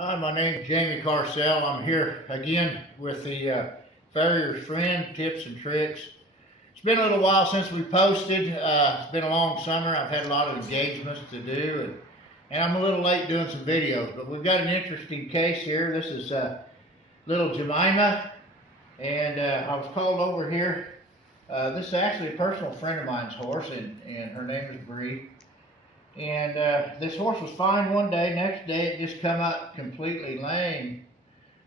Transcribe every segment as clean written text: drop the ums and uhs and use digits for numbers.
Hi, my name's Jamie Carcel. I'm here again with the Farrier's Friend Tips and Tricks. It's been a little while since we posted. It's been a long summer. I've had a lot of engagements to do, and I'm a little late doing some videos, but we've got an interesting case here. This is little Jamima, and I was called over here. This is actually a personal friend of mine's horse, and her name is Bree. And this horse was fine one day. Next day it just come up completely lame.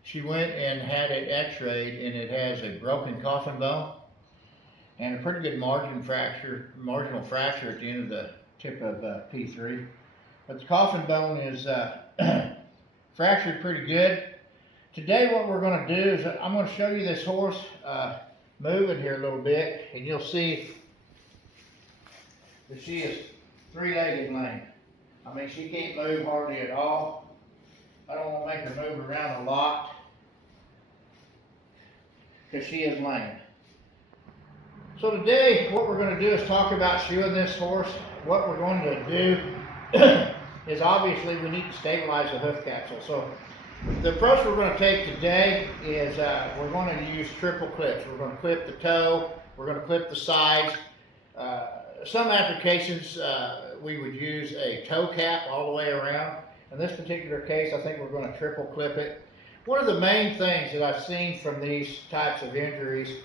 She went and had it x-rayed, and it has a broken coffin bone and a pretty good marginal fracture at the end of the tip of P3. But the coffin bone is fractured pretty good. Today what we're going to do is I'm going to show you this horse moving here a little bit, and you'll see that she is three-legged lame. I mean, she can't move hardly at all. I don't want to make her move around a lot because she is lame. So today, what we're going to do is talk about shoeing this horse. What we're going to do is obviously we need to stabilize the hoof capsule. So the approach we're going to take today is we're going to use triple clips. We're going to clip the toe. We're going to clip the sides. Some applications we would use a toe cap all the way around. In this particular case, I think we're going to triple clip it. One of the main things that I've seen from these types of injuries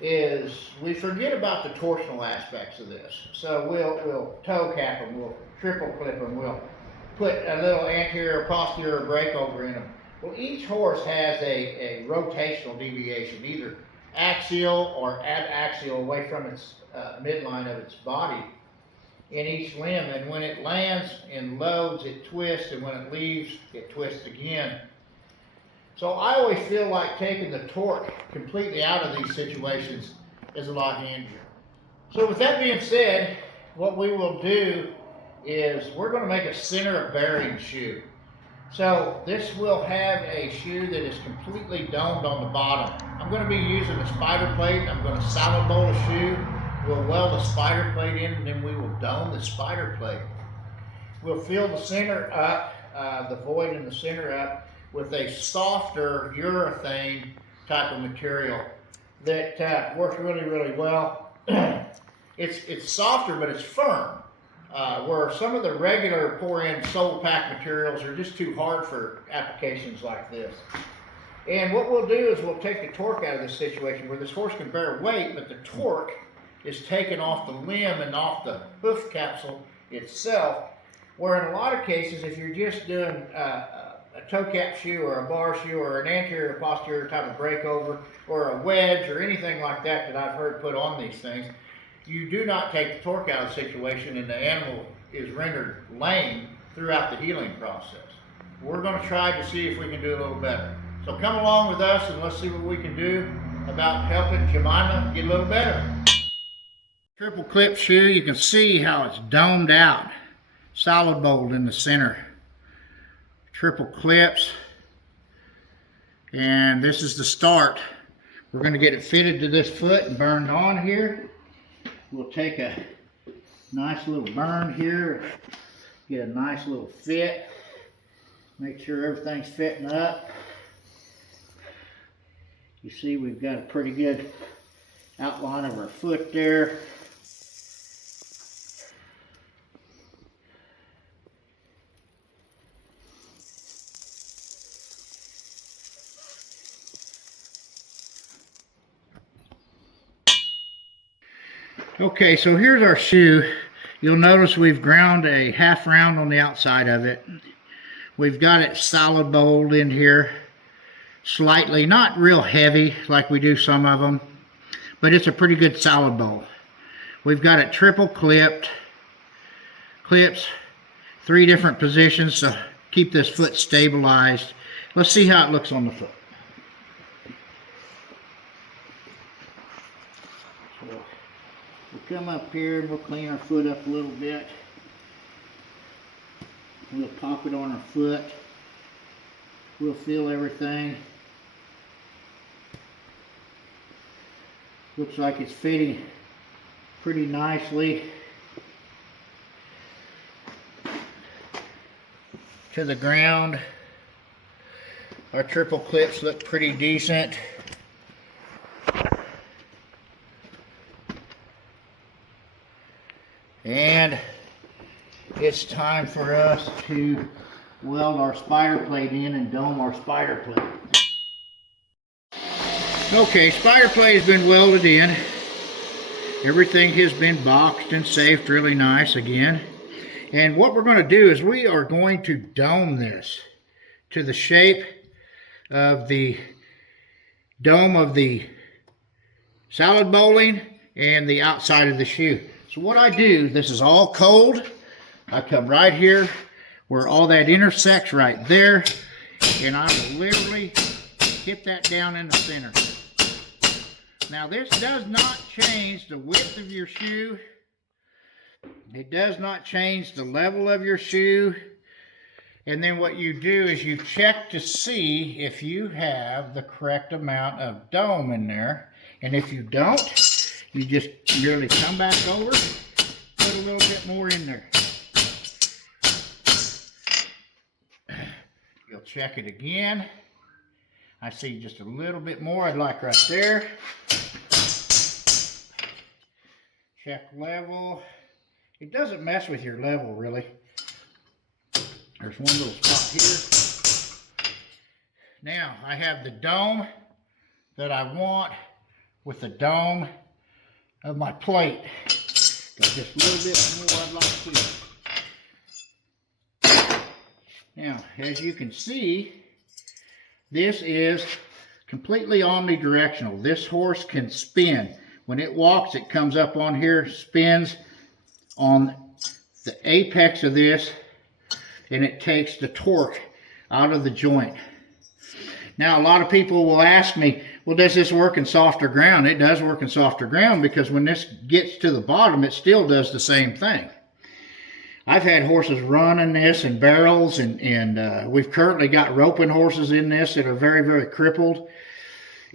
is we forget about the torsional aspects of this. So we'll toe cap them, we'll triple clip them, we'll put a little anterior posterior breakover in them. Well, each horse has a rotational deviation, either axial or adaxial away from its midline of its body in each limb, and when it lands and loads it twists, and when it leaves it twists again. So I always feel like taking the torque completely out of these situations is a lot handier. So with that being said, what we will do is we're going to make a center of bearing shoe. So this will have a shoe that is completely domed on the bottom. I'm going to be using a spider plate. I'm going to solid bowl a shoe. We'll weld the spider plate in, and then we will dome the spider plate. We'll fill the center up, the void in the center up, with a softer urethane type of material that works really, really well. It's softer, but it's firm. Where some of the regular pour-in sole pack materials are just too hard for applications like this. And what we'll do is we'll take the torque out of this situation where this horse can bear weight, but the torque is taken off the limb and off the hoof capsule itself, where in a lot of cases, if you're just doing a toe cap shoe or a bar shoe or an anterior posterior type of breakover or a wedge or anything like that I've heard put on these things, you do not take the torque out of the situation, and the animal is rendered lame throughout the healing process. We're going to try to see if we can do a little better. So come along with us and let's see what we can do about helping Jamima get a little better. Triple clip shoe, you can see how it's domed out, solid bowled in the center. Triple clips, and this is the start. We're going to get it fitted to this foot and burned on here. We'll take a nice little burn here, get a nice little fit, make sure everything's fitting up. You see we've got a pretty good outline of our foot there. Okay, so here's our shoe. You'll notice we've ground a half round on the outside of it. We've got it solid bowled in here slightly, not real heavy like we do some of them, but it's a pretty good solid bowl. We've got it triple clips, 3 different positions to keep this foot stabilized. Let's see how it looks on the foot. We'll come up here and we'll clean our foot up a little bit. We'll pop it on our foot. We'll feel everything. Looks like it's fitting pretty nicely to the ground. Our triple clips look pretty decent. And it's time for us to weld our spider plate in and dome our spider plate. Okay, spider plate has been welded in. Everything has been boxed and safed really nice again. And what we're going to do is we are going to dome this to the shape of the dome of the salad bowling and the outside of the shoe. So what I do, this is all cold. I come right here where all that intersects right there, and I will literally hit that down in the center. Now this does not change the width of your shoe. It does not change the level of your shoe. And then what you do is you check to see if you have the correct amount of dome in there. And if you don't, you just merely come back over, put a little bit more in there. You'll check it again. I see just a little bit more I'd like right there. Check level. It doesn't mess with your level really. There's one little spot here. Now I have the dome that I want with the dome of my plate. Got just a little bit more I'd like to. Now, as you can see, this is completely omnidirectional. This horse can spin. When it walks, it comes up on here, spins on the apex of this, and it takes the torque out of the joint. Now, a lot of people will ask me, well, does this work in softer ground? It does work in softer ground because when this gets to the bottom, it still does the same thing. I've had horses running this in barrels, and we've currently got roping horses in this that are very, very crippled.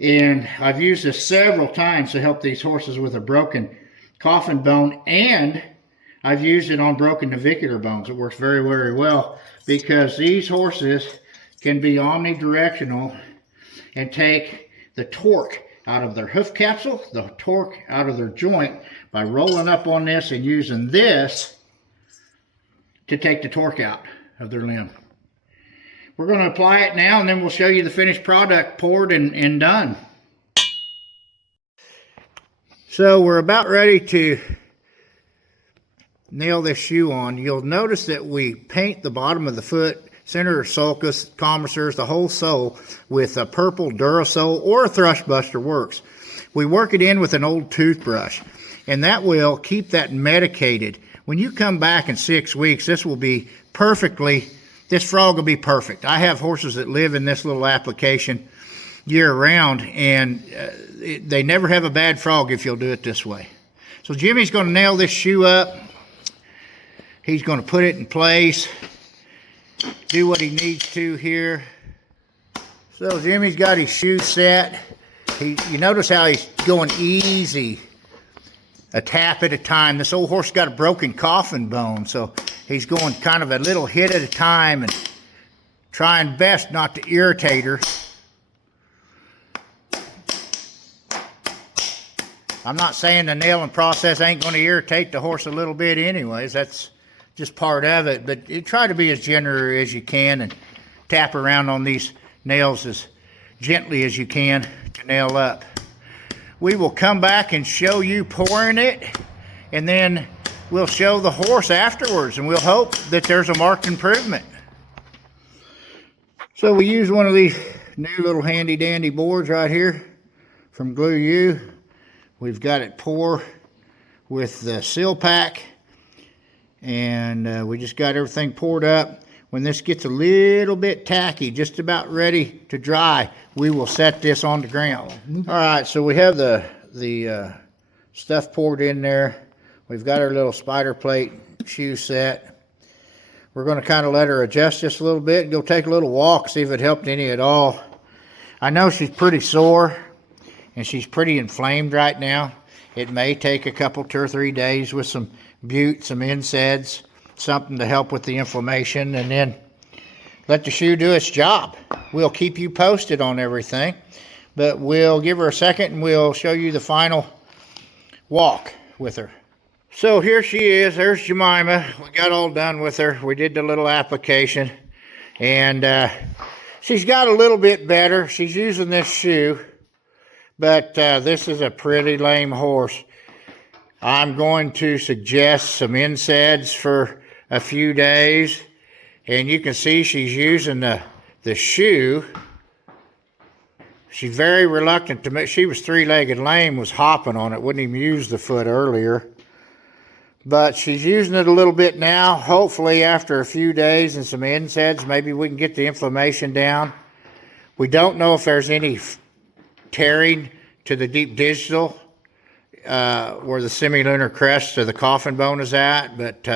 And I've used this several times to help these horses with a broken coffin bone, and I've used it on broken navicular bones. It works very, very well because these horses can be omnidirectional and take the torque out of their hoof capsule, the torque out of their joint by rolling up on this and using this to take the torque out of their limb. We're going to apply it now, and then we'll show you the finished product poured and done. So we're about ready to nail this shoe on. You'll notice that we paint the bottom of the foot, center sulcus, commissures, the whole sole with a purple Durasole or a Thrustbuster works. We work it in with an old toothbrush, and that will keep that medicated. When you come back in 6 weeks, this will be this frog will be perfect. I have horses that live in this little application year round, and they never have a bad frog if you'll do it this way. So Jimmy's going to nail this shoe up. He's going to put it in place, do what he needs to here. So Jimmy's got his shoe set. You notice how he's going easy, a tap at a time. This old horse got a broken coffin bone, so he's going kind of a little hit at a time and trying best not to irritate her. I'm not saying the nailing process ain't going to irritate the horse a little bit anyways. That's just part of it. But you try to be as gentle as you can and tap around on these nails as gently as you can to nail up. We will come back and show you pouring it, and then we'll show the horse afterwards, and we'll hope that there's a marked improvement. So we use one of these new little handy dandy boards right here from Glue U. We've got it pour with the seal pack, and we just got everything poured up. When this gets a little bit tacky, just about ready to dry, we will set this on the ground. All right, so we have the stuff poured in there. We've got our little spider plate shoe set. We're going to kind of let her adjust just a little bit and go take a little walk, see if it helped any at all. I know she's pretty sore and she's pretty inflamed right now. It may take a couple, 2 or 3 days with some bute, some NSAIDs, something to help with the inflammation, and then let the shoe do its job. We'll keep you posted on everything, but we'll give her a second and we'll show you the final walk with her. So here she is. There's Jamima. We got all done with her. We did the little application, and she's got a little bit better. She's using this shoe, but this is a pretty lame horse. I'm going to suggest some NSAIDs for a few days, and you can see she's using the shoe. She's very reluctant to make. She was three-legged lame, was hopping on it, wouldn't even use the foot earlier. But she's using it a little bit now. Hopefully after a few days and some NSAIDs, maybe we can get the inflammation down. We don't know if there's any tearing to the deep digital where the semilunar crest of the coffin bone is at, but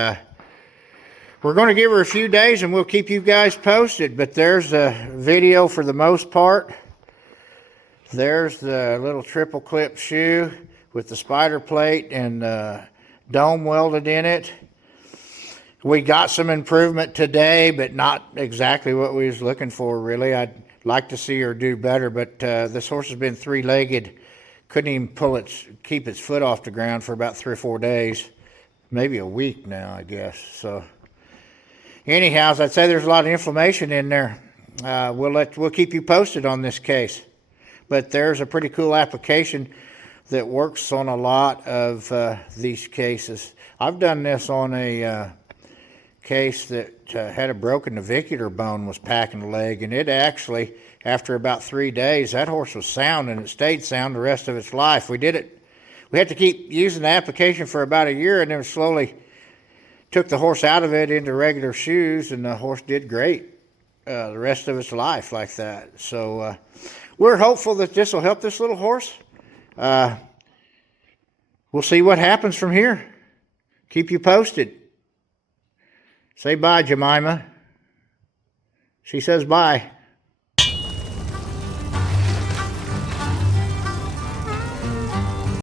we're going to give her a few days and we'll keep you guys posted. But there's a video for the most part. There's the little triple clip shoe with the spider plate and dome welded in it. We got some improvement today, but not exactly what we was looking for, really. I'd like to see her do better, but this horse has been three-legged. Couldn't even keep its foot off the ground for about 3 or 4 days, maybe a week now, I guess. So anyhow, as I'd say, there's a lot of inflammation in there. We'll keep you posted on this case. But there's a pretty cool application that works on a lot of these cases. I've done this on a case that had a broken navicular bone, was packing the leg, and it actually, after about 3 days, that horse was sound, and it stayed sound the rest of its life. We had to keep using the application for about a year, and then slowly took the horse out of it into regular shoes, and the horse did great the rest of its life like that. So we're hopeful that this will help this little horse. We'll see what happens from here. Keep you posted. Say bye, Jamima. She says bye.